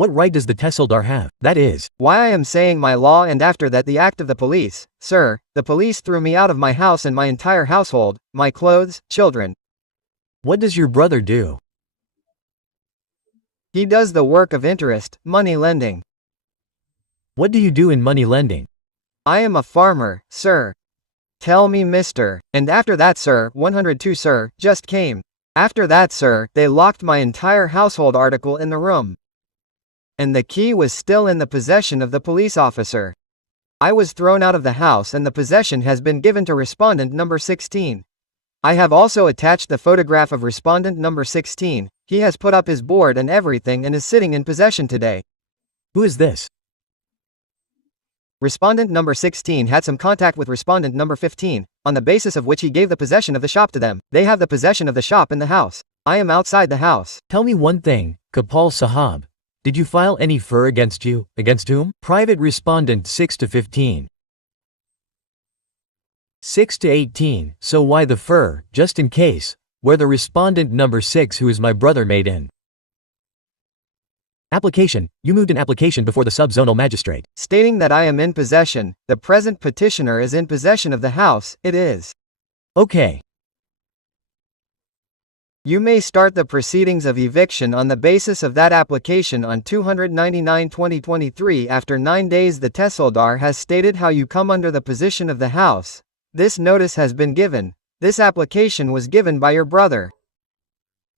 What right does the Tehsildar have? That is, why I am saying my law, and after that the act of the police. Sir, the police threw me out of my house and my entire household, my clothes, children. what does your brother do? He does the work of interest, money lending. What do you do in money lending? I am a farmer, sir. Tell me, mister. And after that, sir, 102, sir, just came. After that, sir, they locked my entire household article in the room. And the key was still in the possession of the police officer. I was thrown out of the house and the possession has been given to respondent number 16. I have also attached the photograph of respondent number 16. He has put up his board and everything and is sitting in possession today. Who is this? Respondent number 16 had some contact with respondent number 15, on the basis of which he gave the possession of the shop to them. They have the possession of the shop in the house. I am outside the house. Tell me one thing, Kapal Sahab. Did you file any FIR against you? Against whom? Private respondent 6 to 15. 6 to 18, so why the FIR, just in case, where the respondent number 6 who is my brother made in. Application, you moved an application before the sub-zonal magistrate. Stating that I am in possession, the present petitioner is in possession of the house, it is. Okay. You may start the proceedings of eviction on the basis of that application on 299/2023. After 9 days the Tehsildar has stated how you come under the position of the house. This notice has been given. This application was given by your brother.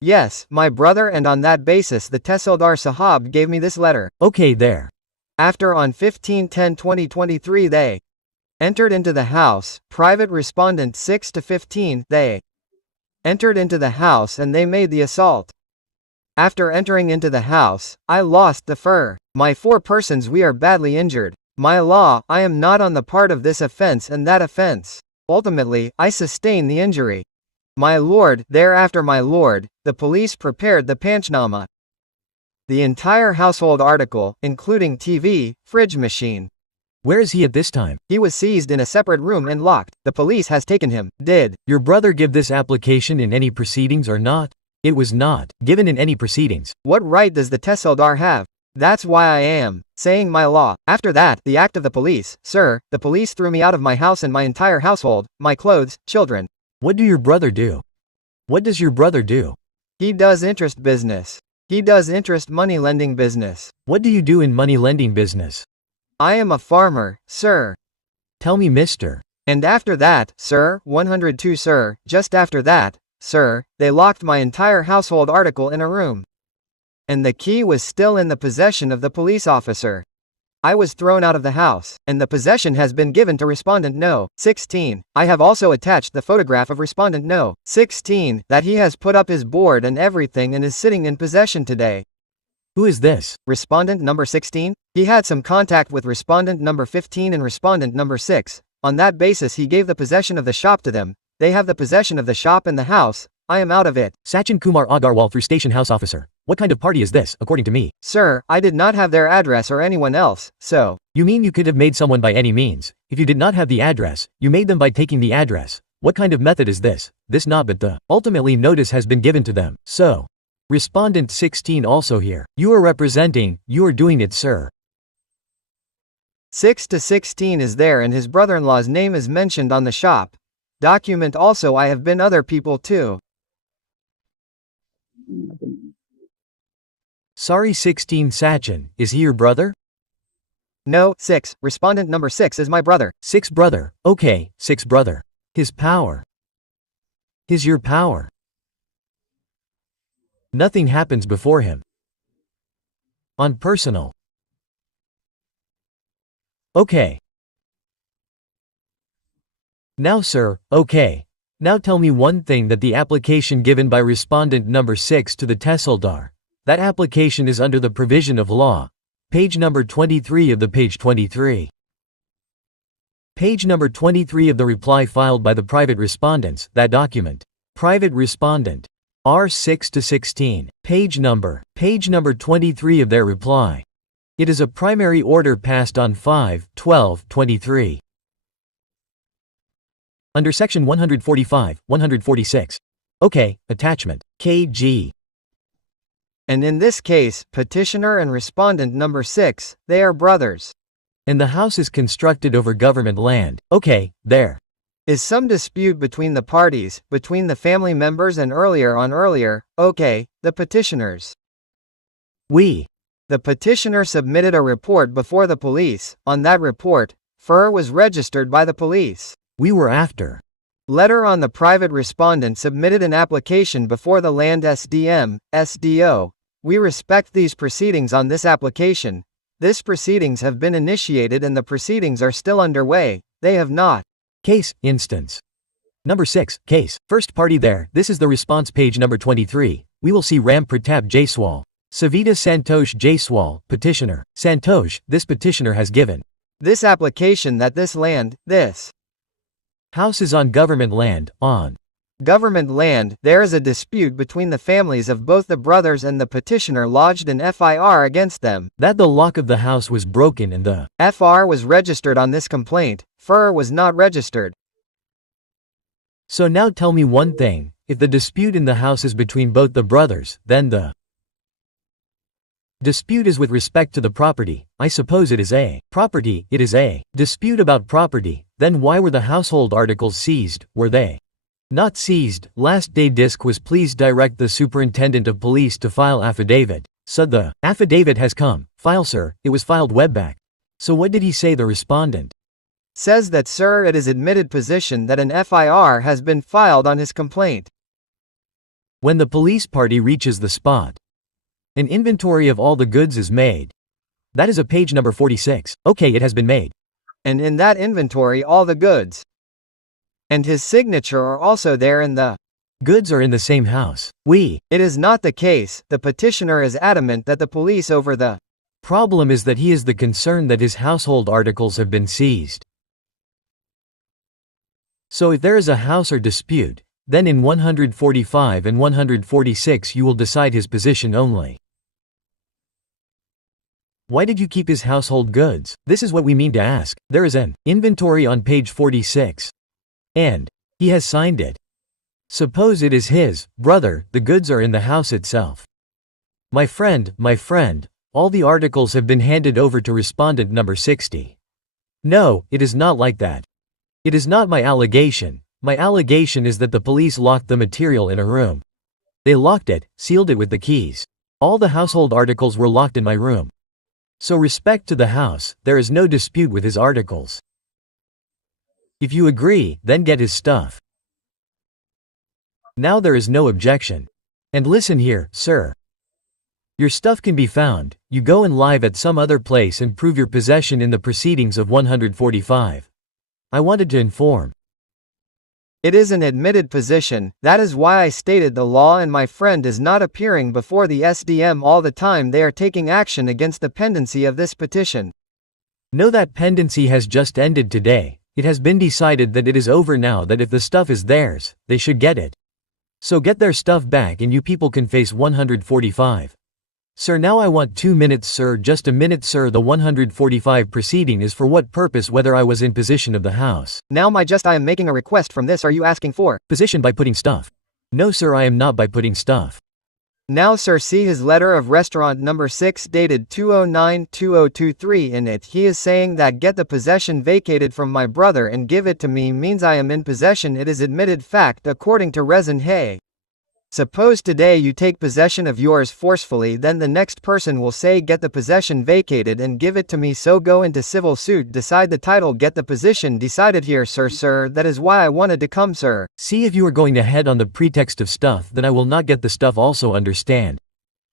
Yes, my brother, and on that basis the Tehsildar Sahab gave me this letter. Okay there. After on 15/10/2023 they entered into the house, private respondent 6 to 15, they entered into the house and they made the assault. After entering into the house, I lost the FIR. My 4 persons we are badly injured. My law, I am not on the part of this offense and that offense. Ultimately, I sustain the injury. My lord, thereafter my lord, the police prepared the panchnama. The entire household article, including TV, fridge machine. Where is he at this time? He was seized in a separate room and locked. The police has taken him. Did your brother give this application in any proceedings or not? It was not given in any proceedings. What right does the Tehsildar have? That's why I am saying my law. After that, the act of the police. Sir, the police threw me out of my house and my entire household, my clothes, children. What do your brother do? What does your brother do? He does interest business. He does interest money lending business. What do you do in money lending business? I am a farmer, sir. Tell me, mister. And after that, sir, 102, sir, just after that, sir, they locked my entire household article in a room. And the key was still in the possession of the police officer. I was thrown out of the house, and the possession has been given to respondent no. 16. I have also attached the photograph of respondent no. 16, that he has put up his board and everything and is sitting in possession today. Who is this? Respondent number 16? He had some contact with respondent number 15 and respondent number 6. On that basis he gave the possession of the shop to them. They have the possession of the shop and the house. I am out of it. Sachin Kumar Agarwal through Station House Officer. What kind of party is this, according to me? Sir, I did not have their address or anyone else, so. You mean you could have made someone by any means? If you did not have the address, you made them by taking the address. What kind of method is this? This not, but the. Ultimately notice has been given to them, so. Respondent 16 also here. You are representing, you are doing it, sir. 6 to 16 is there and his brother-in-law's name is mentioned on the shop. Document also I have been other people too. Sorry 16 Sachin, is he your brother? No, 6, respondent number 6 is my brother. 6 brother, okay, 6 brother. His power. His your power. Nothing happens before him. On personal. Okay. Now sir, okay. Now tell me one thing, that the application given by respondent number 6 to the Tehsildar. That application is under the provision of law. Page number 23 of the page 23. Page number 23 of the reply filed by the private respondents, that document. Private respondent. R6 to 16. Page number 23 of their reply. It is a primary order passed on 5/12/23. Under section 145, 146. Okay, attachment. KG. And in this case, petitioner and respondent number 6, they are brothers. And the house is constructed over government land. Okay, there is some dispute between the parties, between the family members and earlier, okay, the petitioners. The petitioner submitted a report before the police. On that report, FIR was registered by the police. We were after. Letter on the private respondent submitted an application before the land SDM, SDO. We respect these proceedings on this application. This proceedings have been initiated and the proceedings are still underway. They have not. Case, instance. Number 6, case, first party there. This is the response page number 23. We will see Ram Pratap Jaiswal. Savita Santosh Jaiswal, petitioner. Santosh, this petitioner has given this application that this land, this house is on government land, on government land. There is a dispute between the families of both the brothers and the petitioner lodged an FIR against them. That the lock of the house was broken and the FR was registered on this complaint. FIR was not registered. So now tell me one thing, if the dispute in the house is between both the brothers, then the dispute is with respect to the property. I suppose it is a property, it is a dispute about property. Then why were the household articles seized? Were they not seized? Last day disc was please direct the superintendent of police to file affidavit. So the affidavit has come. File sir, it was filed webback. So what did he say? The respondent says that sir, it is admitted position that an FIR has been filed on his complaint. When the police party reaches the spot, an inventory of all the goods is made. That is a page number 46. Okay, it has been made. And in that inventory all the goods and his signature are also there and the goods are in the same house. It is not the case. The petitioner is adamant that the police over the problem is that he is the concern that his household articles have been seized. So if there is a house or dispute, then in 145 and 146 you will decide his position only. Why did you keep his household goods? This is what we mean to ask. There is an inventory on page 46. And he has signed it. Suppose it is his brother, the goods are in the house itself. My friend, all the articles have been handed over to respondent number 60. No, it is not like that. It is not my allegation. My allegation is that the police locked the material in a room. They locked it, sealed it with the keys. All the household articles were locked in my room. So respect to the house, there is no dispute with his articles. If you agree, then get his stuff. Now there is no objection. And listen here, sir. Your stuff can be found. You go and live at some other place and prove your possession in the proceedings of 145. I wanted to inform. It is an admitted position, that is why I stated the law and my friend is not appearing before the SDM all the time. They are taking action against the pendency of this petition. No, that pendency has just ended today. It has been decided that it is over now, that if the stuff is theirs, they should get it. So get their stuff back and you people can face 145. Sir, now I want 2 minutes sir, just a minute sir. The 145 proceeding is for what purpose? Whether I was in possession of the house. Now I am making a request from this. Are you asking for possession by putting stuff? No sir, I am not by putting stuff. Now sir, see his letter of restaurant number 6 dated 209/2023. In it he is saying that get the possession vacated from my brother and give it to me means I am in possession. It is admitted fact according to Resin Hay. Suppose today you take possession of yours forcefully, then the next person will say get the possession vacated and give it to me, so go into civil suit, decide the title, get the position decided here sir, that is why I wanted to come sir. See, if you are going ahead on the pretext of stuff, then I will not get the stuff also, understand?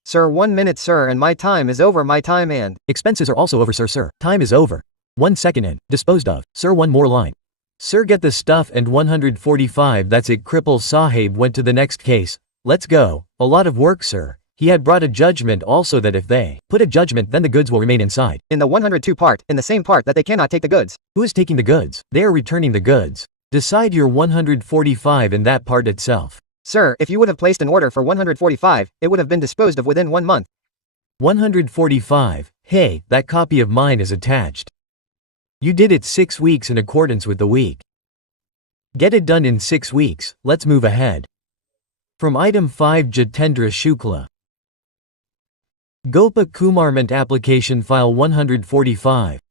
Sir, 1 minute sir, and my time is over. My time and expenses are also over sir, time is over. 1 second and disposed of, sir. One more line. Sir, get the stuff and 145, that's it. Cripple Sahib went to the next case. Let's go. A lot of work sir. He had brought a judgment also that if they put a judgment then the goods will remain inside. In the 102 part, in the same part that they cannot take the goods. Who is taking the goods? They are returning the goods. Decide your 145 in that part itself. Sir, if you would have placed an order for 145, it would have been disposed of within 1 month. 145, hey, that copy of mine is attached. You did it 6 weeks in accordance with the week. Get it done in 6 weeks, let's move ahead. From item 5 Jitendra Shukla. Gopa Kumarment Application File 145.